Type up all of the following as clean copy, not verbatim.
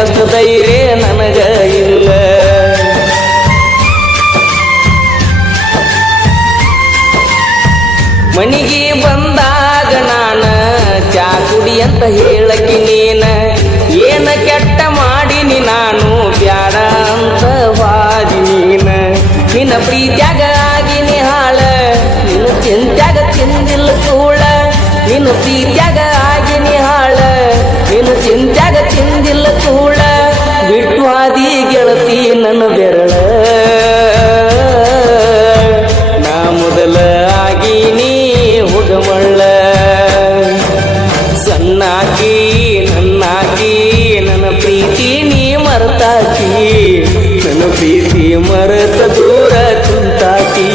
ನಿನ್ನಷ್ಟು ಧೈರ್ಯ ನನಗ ಇಲ್ಲ. ಮನಿಗೆ ಬಂದಾಗ ನಾನ ಚಾ ಕುಡಿ ಅಂತ ಹೇಳಕಿ ನೀನ, ಏನ ಕೆಟ್ಟ ಮಾಡಿನಿ ನಾನು ಬ್ಯಾಡ ಅಂತ ವಾದಿ ನೀನ. ನಿನ್ನ ಪ್ರೀತ್ಯಾಗ ಆಗಿನಿ ಹಾಳ, ನಿನ್ನ ಚಿಂತ್ಯಾಗ ತಿಂದಿಲ್ಲ ಕೂಳ. ನಿನ್ನ ಪ್ರೀತ್ಯಾಗ ಆಗಿನಿ ಹಾಳ, ನಿನ್ನ ಚಿಂತ್ಯಾಗ ತಿಂದಿಲ್ಲ ಕೂಳ. ಬಿಟ್ಟು ಆದಿ ಗೆಳತಿ ನನ್ನ ಬೆರಳ, ನಾ ಮೊದಲ ಆಗಿನಿ ಹುಗಮಳ್ಳ. ಸಣ್ಣಾಕಿ ನನ್ನಾಕಿ ನನ್ನ ಪ್ರೀತಿ ನೀ ಮರೆತಾಕಿ, ನನ್ನ ಪ್ರೀತಿ ಮರೆತ ದೂರ ಕುಂತಾಕಿ.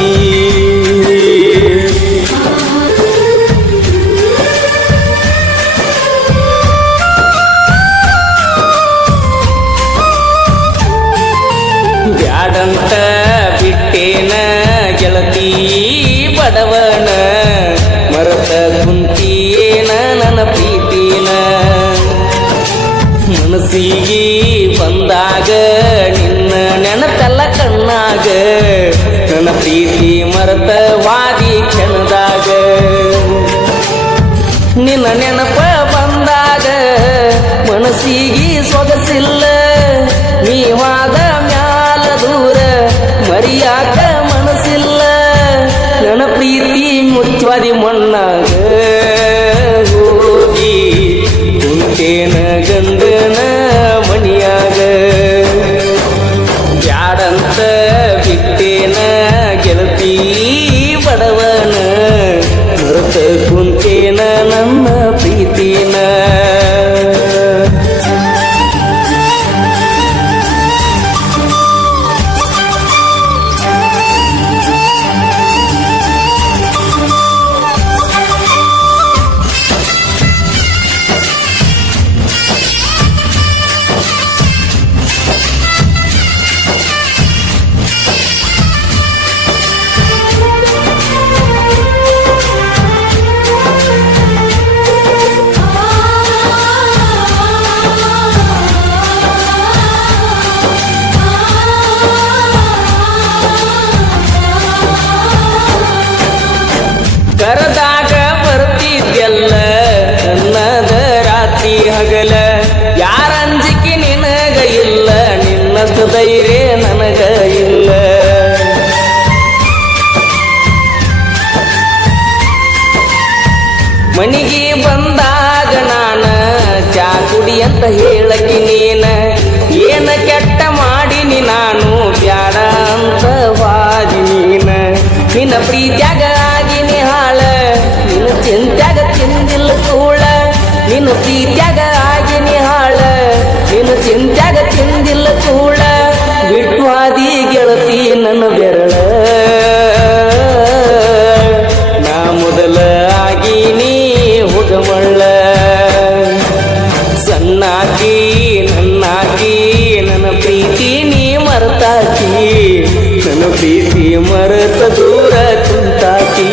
ಬ್ಯಾಡಂತ ಬಿಟ್ಟೇನ ಗೆಳತಿ ಬಡವನ, ಮರತ ಕುಂತಿಯೇನ ನನ್ನ ಪ್ರೀತಿನ. ಮನಸ್ಸಿಗೆ ಬಂದಾಗ ನಿನ್ನ ನೆನಪೆಲ್ಲ ಕಣ್ಣಾಗ, ನನ್ನ ಪ್ರೀತಿ ಮರತ ವಾದಿ ಕ್ಷಣದಾಗ. ನಿನ್ನ ನೆನಪ ಬಂದಾಗ ಮನಸ್ಸಿಗೆ ಸೊಗಸಿಲ್ಲ, ನೀವಾದ ಮ್ಯಾಲ ದೂರ ಮರಿಯಾಕ ಮನಸ್ಸಿಲ್ಲ. ನನ್ನ ಪ್ರೀತಿ ಮುಚ್ಚವಾದಿ ಮಣ್ಣಾಗ ಹೋಗಿ ಕುಂತೇನ ಗಂಡನ ಮನಿಯಾಗ. ಬ್ಯಾಡಂತ ಬಿಟ್ಟೇನ ಗೆಳತಿ ಬಡವನ, ಮರೆತ ಕುಂತೇನ ನನ್ನ ಪ್ರೀತಿನ. ಕರದಾಗ ಬರ್ತಿದ್ಯಲ್ಲ ನನ್ನದ ರಾತ್ರಿ ಹಗಲ, ಯಾರ ಅಂಜಿಕೆ ನಿನಗ ಇಲ್ಲ, ನಿನ್ನಷ್ಟು ಧೈರ್ಯ ನನಗ ಇಲ್ಲ. ಮನಿಗೆ ಬಂದಾಗ ನಾನ ಚಾ ಕುಡಿ ಅಂತ ಹೇಳಕಿ ನೀನ, ಏನ ಕೆಟ್ಟ ಮಾಡಿನಿ ನಾನು ಬ್ಯಾಡ ಅಂತ ವಾದಿ ನೀನ. ನಿನ್ನ ಪ್ರೀತ್ಯಾಗ ಆಗಿನಿ ಹಾಳ, ನಿನ್ನ ಚಿಂತ್ಯಾಗ ತಿಂದಿಲ್ಲ ಕೂಳ. ನಿನ್ನ ಪ್ರೀತ್ಯಾಗ ಆಗಿನಿ ಹಾಳ, ನಿನ್ನ ಚಿಂತ್ಯಾಗ ತಿಂದಿಲ್ಲ ಕೂಳ. ಬಿಟ್ಟು ಆದಿ ಗೆಳತಿ ನನ್ನ ಬೆರಳ, ನಾ ಮೊದಲ ಆಗಿನಿ ಹುಗಮಳ್ಳ. ಸಣ್ಣಾಕಿ ನನ್ನಾಕಿ ನನ್ನ ಪ್ರೀತಿ ನೀ ಮರೆತಾಕಿ, ನನ್ನ ಪ್ರೀತಿ ಮರೆತ ದೂರ ಕುಂತಾಕಿ.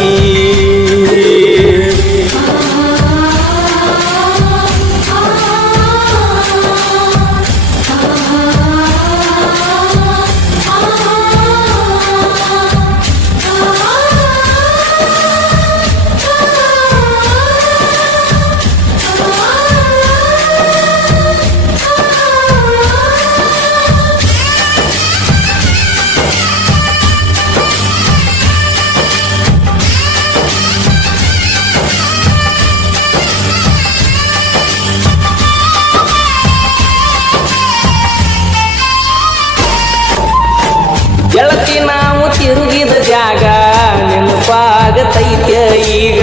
ಗೆಳತಿ ನಾವು ತಿರುಗಿದ ಜಾಗ ನೆನಪಾಗತೈತೆ ಈಗ,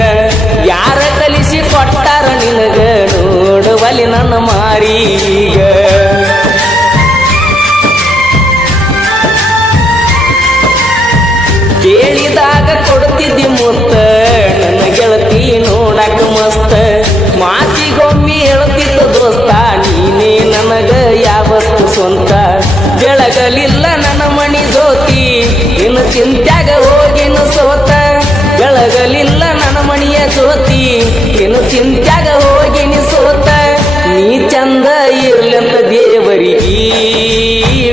ಯಾರ ಕಲಿಸಿ ಕೊಟ್ಟಾರ ನಿನಗ ನೋಡುವಲಿ ನನ್ನ ಮಾರಿ ಈಗ. ಕೇಳಿದಾಗ ಕೊಡ್ತಿದ್ದಿ ಮುತ್ತ ನನ್ನ ಗೆಳತಿ ನೋಡಕ ಮಸ್ತ, ಮಾತಿಗೊಮ್ಮೆ ಹೇಳ್ತಿದ್ದ ದೋಸ್ತ ನೀನೇ ನನಗ ಯಾವತ್ತು ಸ್ವಂತ. ಬೆಳಗಲಿಲ್ಲ ನನ್ನ ಮಣಿ ಜ್ಯೋತಿ, ಇನ್ನು ಚಿಂತ್ಯಾಗ ಹೋಗಿನ ಸೋತ. ಬೆಳಗಲಿಲ್ಲ ನನ್ನ ಮಣಿಯ ಜ್ಯೋತಿ, ಇನ್ನು ಚಿಂತ್ಯಾಗ ಹೋಗಿನಿ ಸೋತ. ನೀ ಚಂದ ಇರ್ಲಂತ ದೇವ ದೇವರಿಗೆ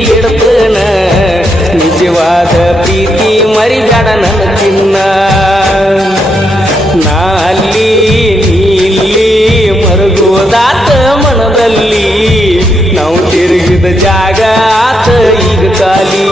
ಬಿಡ್ತನ ನಿಜವಾದ ಪ್ರೀತಿ ಮರಿಬೇಡ ನನ್ನ ಚಿನ್ನ ನಾ ಅಲ್ಲಿ ಇಲ್ಲಿ ಮರುಗುವುದಾತ ಮನದಲ್ಲಿ ನಾವು ತಿರುಗಿದ ಜಾಗ ಆತ ಈಗ ಖಾಲಿ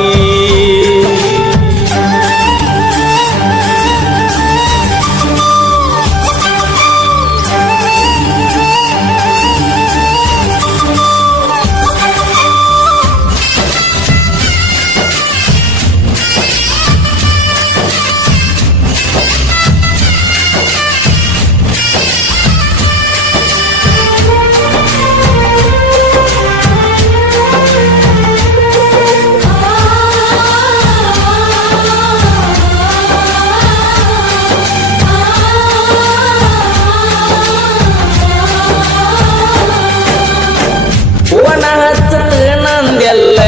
ಹೂವನ ಹಚ್ಚತ ನಂದೆಲ್ಲ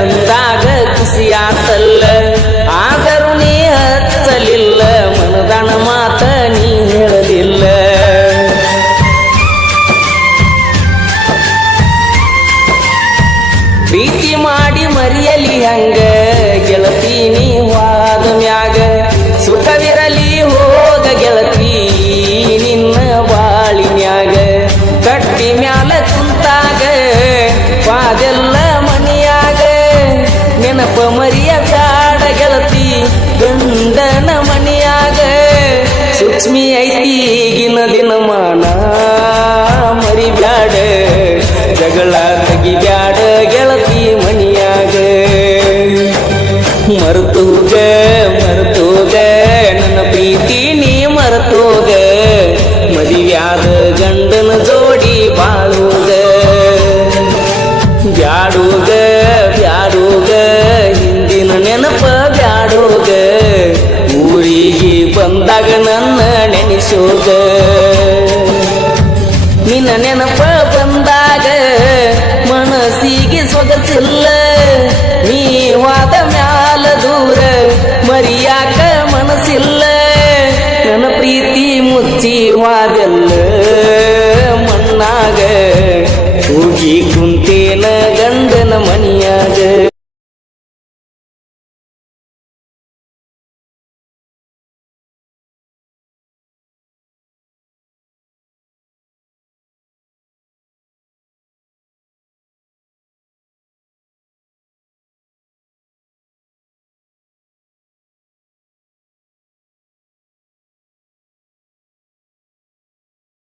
ಅಂದಾಗ ಖುಷಿಯಾತಲ್ಲ ಆದರೂ ನೀ ಹಚ್ಚಲಿಲ್ಲ ಮನದಾನ ಮಾತ ನೀ ಹೇಳಲಿಲ್ಲ ಪ್ರೀತಿ ಮಾಡಿ ಮರಿಯಲಿ ಹಂಗ ಗೆಳತಿ ನೀ ವಾದ ಮ್ಯಾಗ ಸುಖವಿರಲಿ ಹೋಗ ಗೆಳತಿ ನಿನ್ನ ಬಾಳಿನ್ಯಾಗ ಕಟ್ಟಿ ಮ್ಯಾಲ ಕುಂತಾಗ ಪಾದೆಲ್ಲ ಮನಿಯಾಗ ನೆನಪ ಮರಿಯ ಬ್ಯಾಡ ಗೆಳತಿ ಗಂಡನ ಮನಿಯಾಗ ಸೂಕ್ಷ್ಮಿ ಐತಿ ಈಗಿನ ದಿನಮಾನ ಮರಿಬ್ಯಾಡ ಜಗಳ ತೆಗಿಬ್ಯಾಡ ಗೆಳತಿ ಮನಿಯಾಗ ಮರ್ತೋಗ ನನ್ನ ಪ್ರೀತಿ ನೀ ಮರ್ತೋಗ ಮದಿವ್ಯಾದ ಗಂಡನ ಜೋಡಿ ಬಾಳೋಗ ಬ್ಯಾಡೋಗ ಹಿಂದಿನ ನೆನಪ ಬ್ಯಾಡೋಗ ಊರಿಗೆ ಬಂದಾಗ ನನ್ನ ನೆನೆಸೋಗ ನಿನ್ನ ನೆನಪ ಬಂದಾಗ ಮನಸ್ಸಿಗೆ ಸೊಗಸಿಲ್ಲ ನೀವಾದ ಮ್ಯಾಲ ದೂರ ಮರಿಯಾಕ ಮನಸ್ಸಿಲ್ಲ ನನ್ನ ಪ್ರೀತಿ ಮುಚ್ಚಿ ವಾದೆಲ್ಲ ಮಣ್ಣಾಗ ಹೋಗಿ ಕುಂತೇನ ಗಂಡನ ಮನಿ